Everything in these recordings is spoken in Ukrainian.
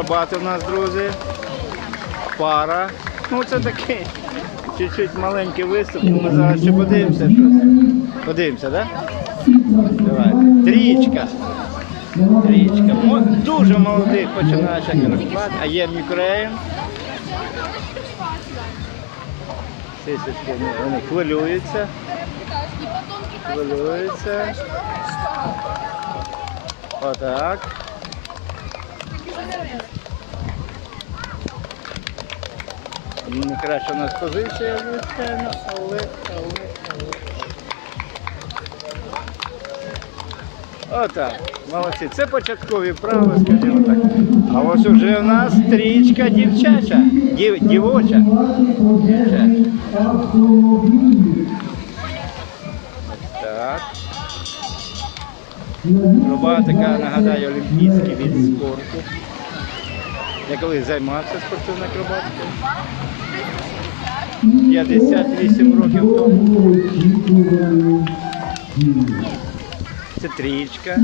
акробати у нас, друзі. Пара. Ну це такий чуть-чуть маленький виступ. ну, Ми зараз ще подивимося щось. Подивимося, так? Да? Трічка. Трічка. Дуже молодих починаючих акробат, а є мікроєм. Сисочки, ну, вони хвилюються. Хвилюються. Отак. Не краще у нас позиція, звичайно, але, але, але. Отак, молодці. Це початкові вправи, скажімо так. А ось уже у нас стрічка дівчача, дів, дівоча. Дівчача. Так. Акробатика, нагадаю, олімпійський від спорту. Я колись займався спортивною акробатикою. 58 років тому. Це трічка.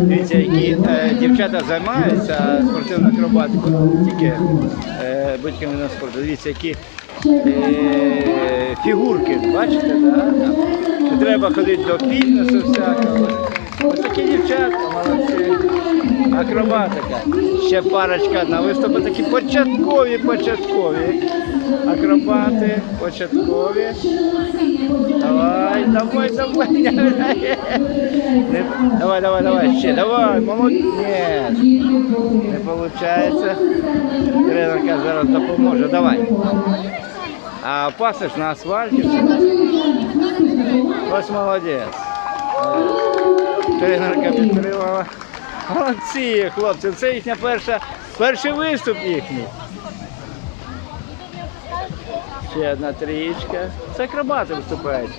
Дивіться, які е, дівчата займаються спортивною акробатикою, тільки е, батьками на спорту. Дивіться, які е, фігурки, бачите, да? Там. Треба ходити до фітнесу всякого. Ось такі дівчатка, молодці. Акробатика. Ще парочка на виступи такі початкові, початкові. Акробати, початкові. Давай, давай, давай. Не- Давай, давай, давай, ще, давай, молодець. Не виходить. Тренерка зараз допоможе, давай. А пасиш на асфальті. все. Ось молодець. Тренерка підтримала. Молодці, хлопці, це їхня перша, перший виступ їхній. Ще одна трієчка. Це акробати виступають.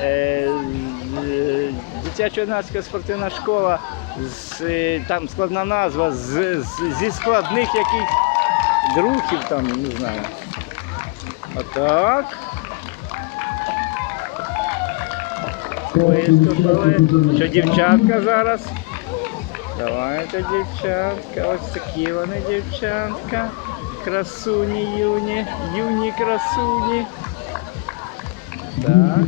Е, з- Дитячо-юнацька спортивна школа, з, там складна назва, з, з- зі складних якихось друків там, не знаю. Отак. Виступили. Що дівчатка зараз? Давайте, дівчатка. Ось такі вони дівчатка. Красуні юні, юні красуні. Так.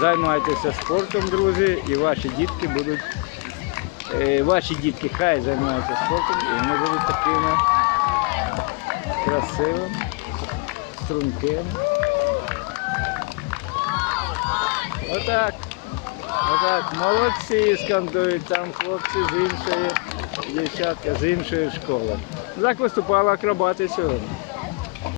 Займайтеся спортом, друзі, і ваші дітки будуть. е, Ваші дітки хай займаються спортом, і вони будуть такими красивими, стрункими. Отак. Отак. Молодці скандують там хлопці з іншої, дівчатка з іншої школи. Так виступала акробати сьогодні.